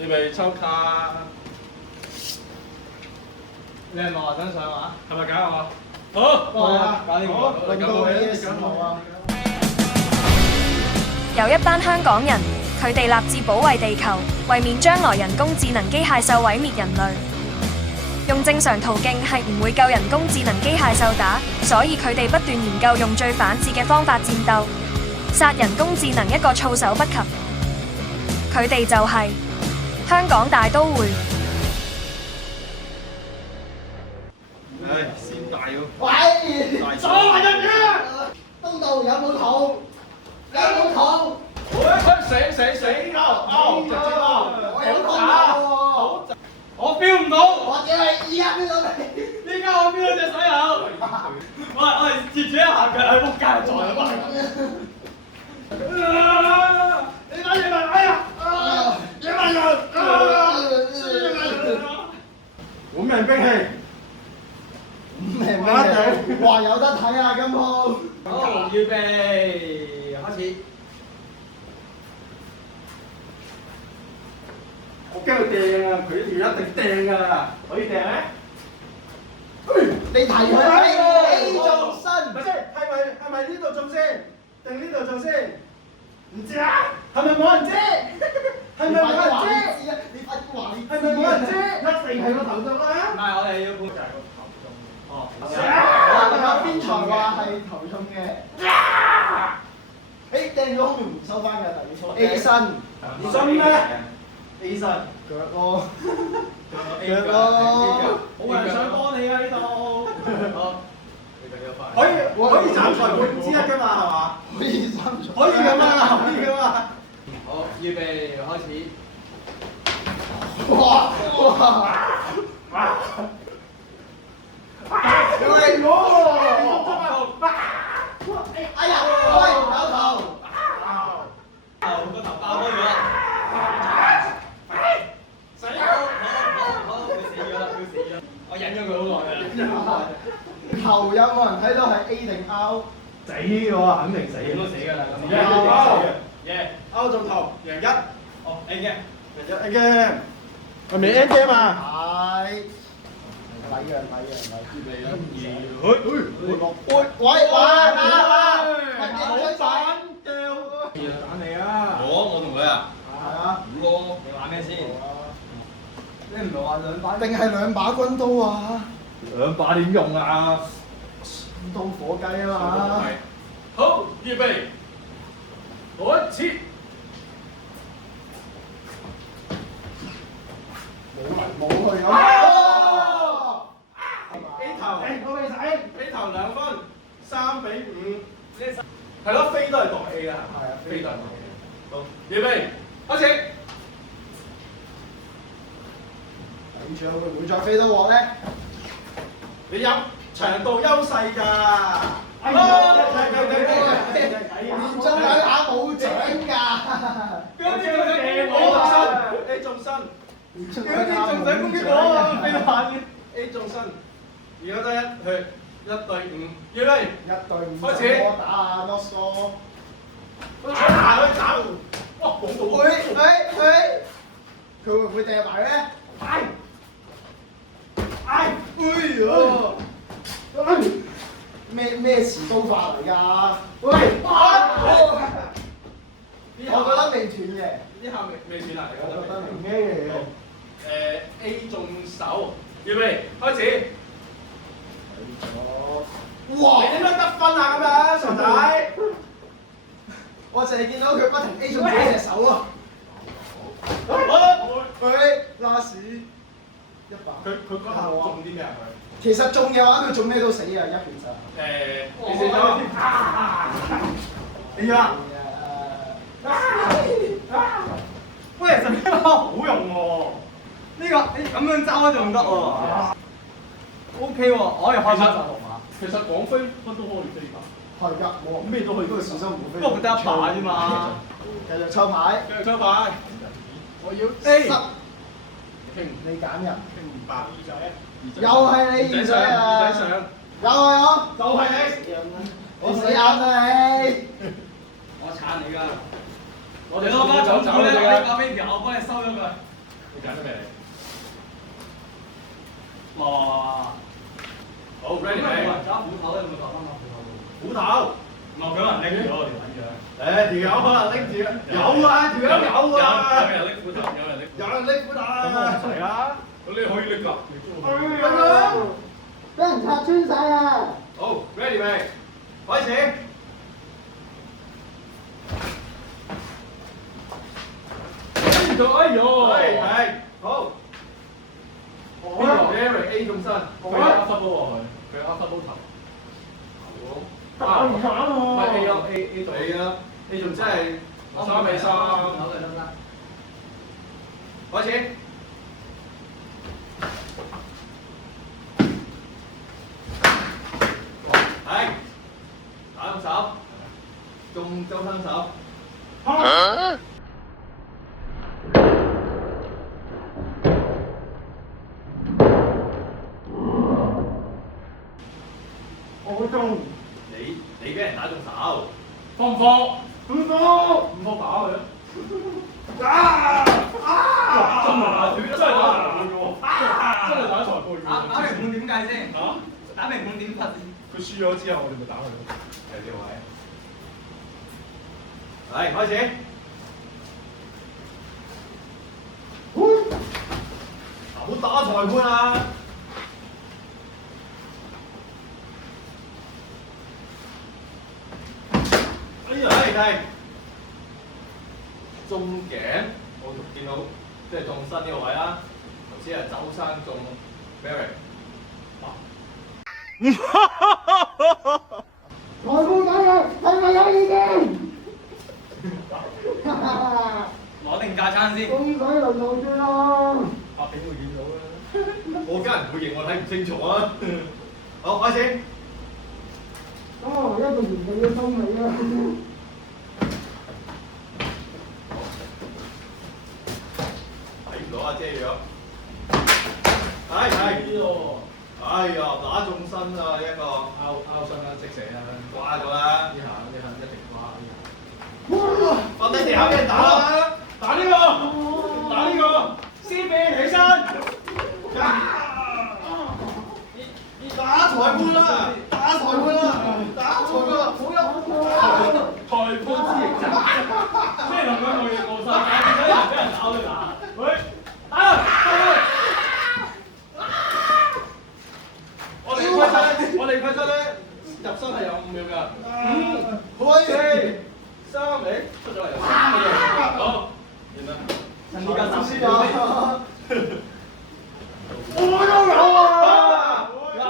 預備抽卡，你係莫想上啊？係咪揀我？好，係啊，搞掂好，輪到你嘅時候啊！有一班香港人，佢哋立志保衛地球，為免將來人工智能機械獸毀滅人類。用正常途徑係唔會夠人工智能機械獸打，所以佢哋不斷研究用最反智嘅方法戰鬥，殺人工智能一個措手不及。佢哋就係香港大都會。唉，先大喎。喂，再問一句，東道有冇圖？有冇圖？死，勾，直接勾，我有圖喎！我 feel 唔到，我只係依家 feel 到你。依家我 feel 到隻手有。我哋接住一下腳喺仆街撞咗埋。你把嘢咪哎呀！野蠻人！本命兵器。明話有得睇啊！今鋪好，預備開始。我驚佢掟啊！佢條一定掟㗎，可以掟咩？你提佢A 中身，咪即係咪呢度中先？定呢度中先？唔知啊？係咪冇人知？係咪冇人知？你快啲話你係咪冇人知？一定係個頭中啦！唔係，我哋要判就係個頭中。哦。有邊場話係頭中嘅？誒掟咗空面唔收翻㗎，第二錯 A 身，信咩 ？A 身腳咯，腳咯，冇人想幫你啊！呢度好，你繼續快。可以斬裁判之一㗎嘛？係嘛？可以三場，可以㗎嘛？可以㗎嘛？好，預備開始。哇！喂哎呀，喂，有頭，個頭爆開咗啦！死好，佢死咗啦，佢死咗。我忍咗佢好耐啦。頭有冇人睇到係 A 定 R？死喎，肯定死點都死㗎啦，咁。耶！歐中頭贏一，哦，A 嘅。贏一 A game，係咪 A game 啊？係。禮讓，接你啦。喂，打你啊！我同佢啊？係啊。估咯。你玩咩先？你唔係話兩把？定係兩把軍刀啊？兩把點用啊？刀火雞啊嘛！好，預備，開始。冇去咁。A 頭，A 頭2分，3-5。係咯，飛都係讀 A 㗎，係啊，飛都係讀 A。好，預備，開始。咁仲會唔會再飛多鑊咧？你有長度優勢㗎。連中兩下冇獎㗎。A 中身。連中兩下冇獎。A 中身，而家得一血，1-5，預備， 1-5開始我打啊 ，not so。佢行去斬，哇，講到佢會唔會掟埋咧？哎呀！咩持刀法嚟㗎？喂！我覺得未斷嘅。呢下未斷啊！我覺得未咩嘅。A 中手，預備開始。哇！你點樣得分啊？咁樣，傻仔！我淨係見到佢不停 A 中自己隻手啊！拉屎100。佢嗰下中啲咩啊？其實中嘅話，佢中咩都死啊！一拳就。你死咗。哎呀！喂，其實呢把好用喎。呢個你咁樣揸都仲得喎。OK 喎，我可以開翻16碼。其實廣飛分都可以飛㗎。係㗎，我咩都可以，都係小心唔好飛。不過佢得一把啫嘛。繼續抽牌。繼續抽牌。我要 A。你揀人。傾200。又係你二仔啊！二仔上。又係我。就係你。我死眼啊你！我撐你㗎。我哋你攞翻走走咧，你啊！你把飛條我幫你收咗佢。你揀咗咩嚟？哇！好 ready 未？揸斧頭咧，會唔會發翻個斧頭？斧頭。唔係佢可能拎咗條撚樣。誒條友可能拎住，有啊條友有啊。有人拎斧頭，有人拎。有人拎斧頭。咁我唔使啦。咁你可以拎㗎。俾人拆穿晒啊！好 ready 未？開始。哎呦！係好。邊個 Eric A 中身？佢有一分喎，佢有一分撈頭。打唔慘喎！唔係 A 咯，A 度。你啊，你仲真係3比3。好嘅，得唔得？開始。係，打動手，中周身手。我中，你俾人打中手，放唔放？唔放，唔放打佢。真係打斷，真係打裁判嘅喎，真係打裁判嘅喎。打評判點計先？嚇？打評判點罰先？佢輸咗之後，我哋咪打佢咯。係呢位。係開始。好打裁判啊！哎呀，係中頸，我見到即係中身呢個位啦。頭先係周生中 Mary。裁判解嘅係咪有意見？攞定架撐先。風水輪流轉咯。拍片會見到啦。我梗係唔會認，我睇唔清楚啊！好，開始。哦，一個年齡嘅心理啊！睇唔到啊，遮咗。係。哎呀，打中身啊！呢一個拗傷啦，即死啦。掛咗啦。呢下一定掛呢下。哇！瞓低地下俾人打啦！打呢個，打呢個，先俾人起身。打裁判啦！打裁判啦！打裁判啦！好有裁判之刑責，咩能夠冇嘢過晒？睇人俾人打佢打，喂，打佢！我哋規則咧，入身係有5秒㗎。4、 3，你出咗嚟啦！好，完啦。趁呢家先啊！我都有啊！啱